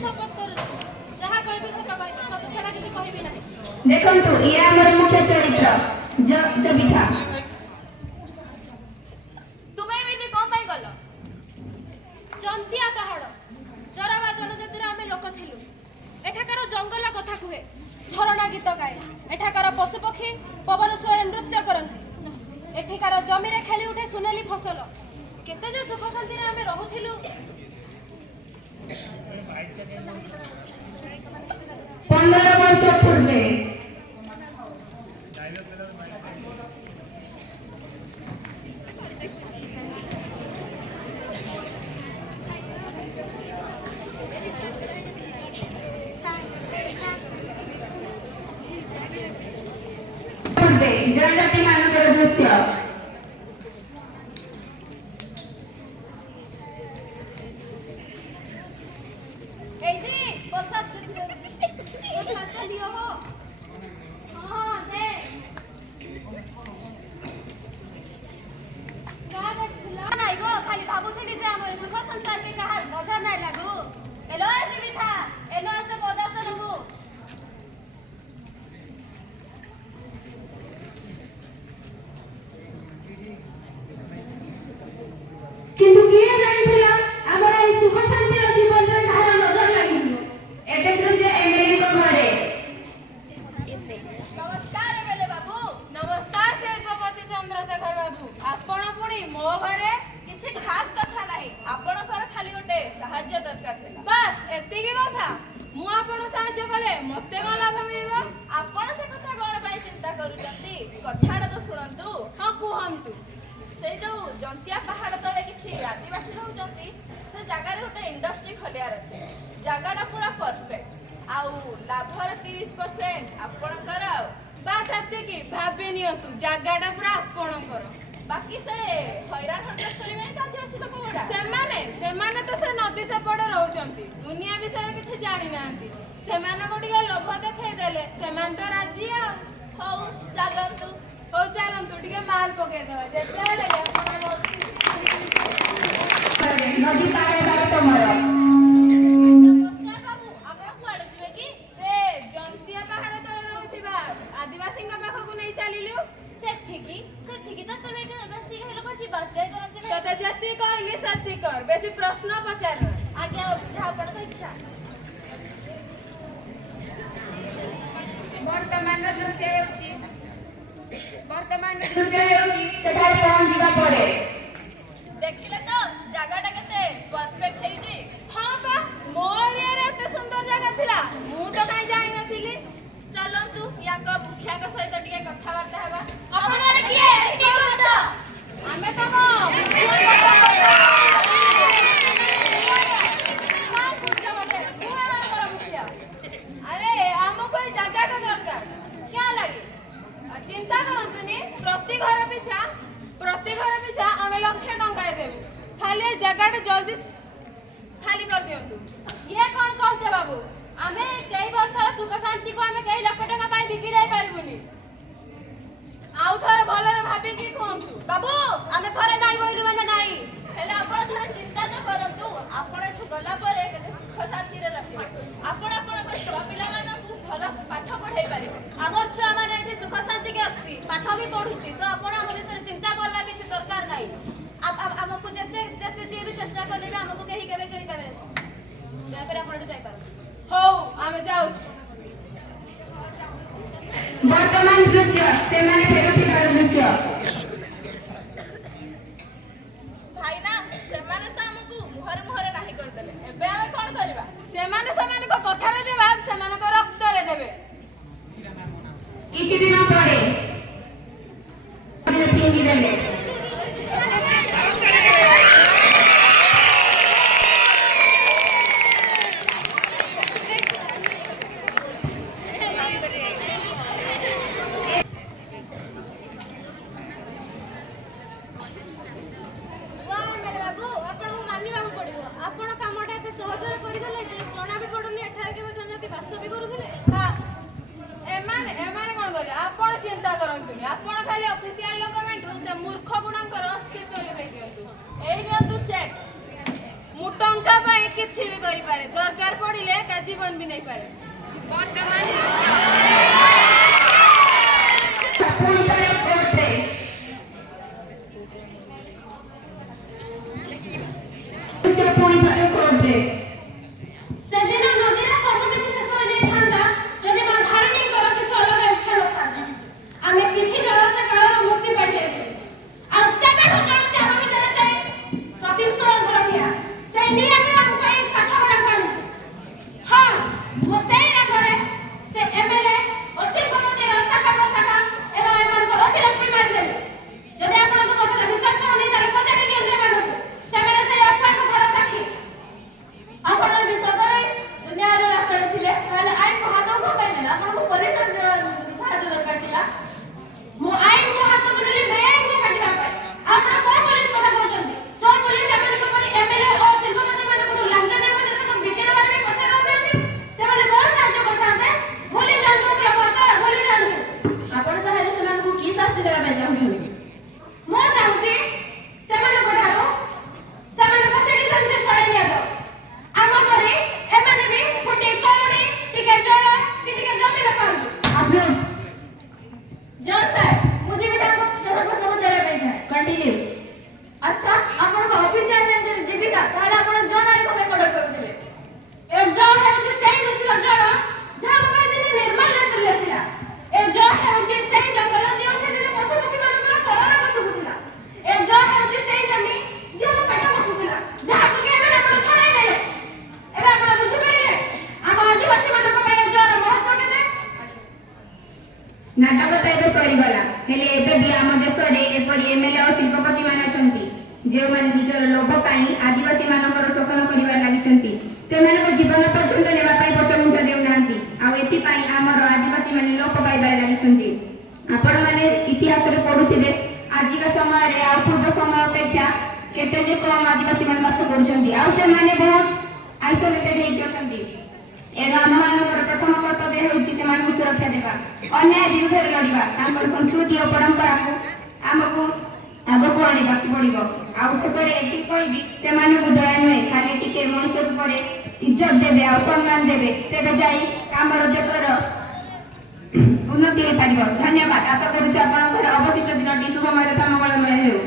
शपथ करूछु जहा कहबे सत कहबे सत छडा किछि कहबी नाही। देखंतु ये हमर मुख्य चरित्र जबिथा तुमे एमिति कोन पाई गल जंतिया पहाड़ जरावा जनजातिर आमे लोक थिलु एठाकर जंगल कथा कुहे झरणा गीत गाए एठाकर पशु पक्षी पवन स्वर नृत्य करନ୍ତି एठिकार जमी रे खेली उठे सुनेली फसल केते जे सुख शांति रे आमे रहुथिलु। 15 वर्ष पूर्वे जनजाति मानकर दृश्य किंतु किए जानिथिला हमर ए सुख शांति रो जीवन रे धार नजर लागि एते दृश्य एमएलए को घरे। नमस्कार एमएलए बाबू नमस्कार शिल्पपति चंद्रशेखर बाबू आपण पुणी मो घरे किछि खास कथा नाही आपणकर खाली गोटे सहाय्य दरकार थिला बस एतिकी कथा मु आपण सहाय्य कले मते कोन लाभ मिलिबो आपण से कथा कोन पई चिंता करूचंती कथाडा तो सुनंतु हां कुहंतु से जो जंतिया पहाड़ तले किछि आदिवासी रहउचंती से जगह रे गोटे इंडस्ट्री खोलियार अछि जगहटा पूरा परफेक्ट आउ लाभर 30% आपणकर बात एतिकी भाबी नियंतु जगहटा पूरा आपणकर बाकी से हैरान हरकत करिवे त आदिवासी लोक गोडा सेमाने तो से नदी से पड़े रहउचंती दुनिया विषय किछि जानि नांती सेमाने को टिके लोभ देखाई देले सेमान तो राजी आ हौ चलंतु टिके माल पके दो जेते लगे आपण नदी पारे बार समय नमस्कार बाबू आपण कुआडे जिवे की से जंतिया पहाड़ तळे रहउथिबा आदिवासी का पाखो को नै चालिलु सेठिकी तो तमे के बेसी लोक जीवास गए करंती ना तते जति कहली सत्य कर बेसी प्रश्न पचार आगे जहा आपण तो इच्छा वर्तमान दृश्य हेउची सेठारे पहुंचीबा पड़े देखिले तो जगहटा केते परफेक्ट हेइची हां बा मोर एरे एते सुंदर जगह थिला मु तो काई जानि नथिली चलंतु याको मुखिया का सहित टिके कथा वार्ता हेबा आपण रे किए की कहता हमें तो अरे हमको कोई जगहटा दरकार क्या लगे चिंता करंतुनी प्रति घर पिछा आमे लक्ष्य टंका देबु खाली जगहटा जल्दी खाली कर दियंतु ये कोन कहछे बाबू आमे कई वर्ष सुख शांति को आमे कई लाख टका पाई बिकी जाई पारबुनी आउ थरे भलरे भाबी की कहंतु बाबू आमे थरे नाही बोइलु माने नाही हेले आपण थरे चिंता तो करंतु आपण एठु गला परे केते सुख शांति रे रखिबे आपण को छुआ पिला मानकु भल पाठ पढाई पारिबे हमर छुआ माने एठी सुख शांति के अस्ति पाठ भी पढुछि तो आपण हम विषय चिंता करला किछि दरकार नाही हमको जते जे भी चेष्टा करले हमको केही केबे करि पाबे या करे आपण जाई पार हो आमे जाउ वर्तमान दृश्य सेमाने फेरथिबार दृश्य भाई ना सेमाने तो हमको मुहरे नाही कर देले एबे आमे कोन करबा सेमाने को कथा रे जवाब सेमाने को रक्त रे देबे किछि दिन परे हमने फिंगी देले चिंता करंतुनी आपण खाली ऑफिशियल डॉक्यूमेंट रु से मूर्ख गुणांकर अस्तित्व निभे दियंतु एई नियंतु चेक मु टंका पई କିଛି ବି କରିପାରେ, ଦରକାର ପଡ଼ିଲେ ତା ଜୀବନ ବି ନେଇପାରେ। ପୁଣି ଥରେ କୋର୍ଟରେ ପୁଣି ଥରେ କୋର୍ଟରେ ସେଦିନ ନଦୀରେ ସବୁ କିଛି ଶେଷ ହୋଇଯାଇଥାନ୍ତା ଯଦି ମା ଧାରିଣୀଙ୍କର କିଛି ଅଲଗା ଇଚ୍ଛା ନଥାନ୍ତା। ଆମେ କିଛି ଜଣ ସେ କାଳରୁ ମୁକ୍ତି ପାଇଯାଇଥିଲୁ। ଆଉ ସେବେଠୁ ଜଣୁଛି ଆମ ଭିତରେ ସେଇ ପ୍ରତିଶୋଧ ରଖିଆ, ସେଇ ନିଆଁରେ ଆମକୁ ଏଇ କାଠ ଭଡ଼ାକୁ ଆଣିଛି। ହଁ, ମୁଁ ସେଇ ରାଗରେ ସେ ଏମଏଲଏ ଓ ଶିଳ୍ପପତିର ଶାଖା ପ୍ରଶାଖା ଏବଂ ଏମାନଙ୍କର ଅଭିଳାଷ ବି ମାରିଦେଲି। ଯଦି ଆପଣଙ୍କୁ ମୋତେ ବିଶ୍ୱାସ ହଉନି ତାହେଲେ ପଚାରି ଦିଅନ୍ତୁ ଏମାନଙ୍କୁ, ସେମାନେ ସେଇ ଅକ୍ଷୟ କଥାର ସାକ୍ଷୀ। ଆପଣ ଯଦି ସଦରେ ନ୍ୟାୟର ରାସ୍ତାରେ ଥିଲେ ତାହେଲେ ଆଇନକୁ ହାତକୁ କଣ ପାଇଁ ନେଲେ? ଆପଣଙ୍କୁ ପୋଲିସ ସାହାଯ୍ୟ ଦରକାର ଥିଲା। ମୁଁ ଆଇନକୁ ହାତକୁ ନେଲି ବେଆଇନକୁ କାଟିବା ପାଇଁ। ଆପଣ କୋଉ ପୋଲିସ କଥା କହୁଛନ୍ତି? ଯୋଉ ପୋଲିସ ଏମାନଙ୍କ ପରି ଏମଏଲଏ ଓ ଶିଳ୍ପପତିମାନଙ୍କଠୁ ଲାଞ୍ଚ ନେବା ଦେଶକୁ ବିକି ଦେବା ପାଇଁ ପଛରେ ରହୁଛନ୍ତି, ସେମାନେ ବହୁତ ସାହାଯ୍ୟ କରିଥାନ୍ତେ। ଭୁଲି ଯାଆନ୍ତୁ ପ୍ରଫେସର, ଭୁଲି ଯାଆନ୍ତୁ। ଆପଣ ତାହେଲେ ସେମାନଙ୍କୁ କି ଶାସ୍ତି ଦେବା ପାଇଁ ଚାହୁଁଛନ୍ତି? ମୁଁ ଚାହୁଁଛି ସେମାନଙ୍କ ଠାରୁ ସେମାନଙ୍କ ସିଟିଜେନସିପ୍ ଛଡ଼ାଇ ନିଆଯାଉ। ଆମ ପରି ଏମାନେ ବି ଗୋଟିଏ କଉଡ଼ି, ଟିକେ ଜଳ କି ଟିକେ ଜମିର ପାଆନ୍ତୁ। ଜଜ୍ ସାର୍, ମୁଁ ଯିବି ତାଙ୍କୁ ପ୍ରଶ୍ନ ପଚାରିବା ପାଇଁ ଚାହେଁ। କଣ୍ଟିନ୍ୟୁ। ଆଚ୍ଛା, ଆପଣଙ୍କ ଅଫିସିଆଲ ଯଦି ଜୀବିକା, ତାହେଲେ ଆପଣ ଜଣ ନାରୀଙ୍କ ପାଇଁ ମର୍ଡର କରୁଥିଲେ। ଏ ଜଳ ହେଉଛି ସେଇ ଦୂଷିତ ଜଳ ଯାହା ଆମ ପାଇଁ ଦିନେ ନିର୍ମାଲ୍ୟ ତୁଲ୍ୟ ଥିଲା। ଏ ଜଳ ହେଉଛି ସେଇ ଜଙ୍ଗଲ ଯେଉଁଠି ଦିନେ ପଶୁପକ୍ଷୀମାନଙ୍କର କଳରବ ଶୁଭୁଥିଲା। ଏ ଜଳ ହେଉଛି ସେଇ ଜମି ଯିଏ ଆମ ପେଟ ପୋଷୁଥିଲା, ଯାହାକୁ କି ଏବେ ଆପଣ ଛଡ଼ାଇ ନେଲେ। ଏବେ ଆପଣ ବୁଝିପାରିଲେ ଆମ ଆଦିବାସୀମାନଙ୍କ ପାଇଁ ଏ ଜଳର ମହତ୍ତ୍ୱ କେତେ? ନାଟକ ତ ଏବେ ସରିଗଲା, ହେଲେ ଏବେ ବି ଆମ ଦେଶରେ ଏପରି ଏମଏଲଏ ଓ ଶିଳ୍ପପତି ମାନେ ଅଛନ୍ତି ଯେଉଁମାନେ ନିଜର ଲୋଭ ପାଇଁ ଆଦିବାସୀମାନଙ୍କର ଶୋଷଣ କରିବାରେ ଲାଗିଛନ୍ତି। ସେମାନଙ୍କ ଜୀବନ ପର୍ଯ୍ୟନ୍ତ ନେବା ପାଇଁ ପଛଘୁଞ୍ଚା ଦେଉନାହାନ୍ତି। ଆଉ ଏଥିପାଇଁ ଆମର ଆଦିବାସୀମାନେ ଲୋପ ପାଇବାରେ ଲାଗିଛନ୍ତି। ଆପଣମାନେ ଇତିହାସରେ ପଢୁଥିବେ, ଆଜିକା ସମୟରେ ଆଉ ପୂର୍ବ ସମୟ ଅପେକ୍ଷା କେତେ ଯେ କମ୍ ଆଦିବାସୀମାନେ ବାସ କରୁଛନ୍ତି, ଆଉ ସେମାନେ ବହୁତ ଆଇସୋଲେଟେଡ୍ ହେଇକି ଅଛନ୍ତି। ଏଣୁ ଆମମାନଙ୍କର ପ୍ରଥମ କର୍ତ୍ତବ୍ୟ ହେଉଛି ସେମାନଙ୍କୁ ସୁରକ୍ଷା ଦେବା, ଅନ୍ୟାୟ ବିରୁଦ୍ଧରେ ଲଢ଼ିବା, ତାଙ୍କର ସଂସ୍କୃତି ଓ ପରମ୍ପରାକୁ ଆମକୁ ଆଗକୁ ଆଣିବାକୁ ପଡ଼ିବ। ଆଉ ଶେଷରେ ଏତିକି କହିବି, ସେମାନଙ୍କୁ ଦୟା ନୁହେଁ, ଖାଲି ଟିକେ ମଣିଷ ଉପରେ ଇଜ୍ଜତ ଦେବେ ଆଉ ସମ୍ମାନ ଦେବେ, ତେବେ ଯାଇ ଆମର ଦେଶର ଉନ୍ନତି ହୋଇପାରିବ। ଧନ୍ୟବାଦ। ଆଶା କରୁଛି ଆପଣଙ୍କର ଅବଶିଷ୍ଟ ଦିନଟି ଶୁଭମୟ ତଥା ମଙ୍ଗଳମୟ ହେଉ।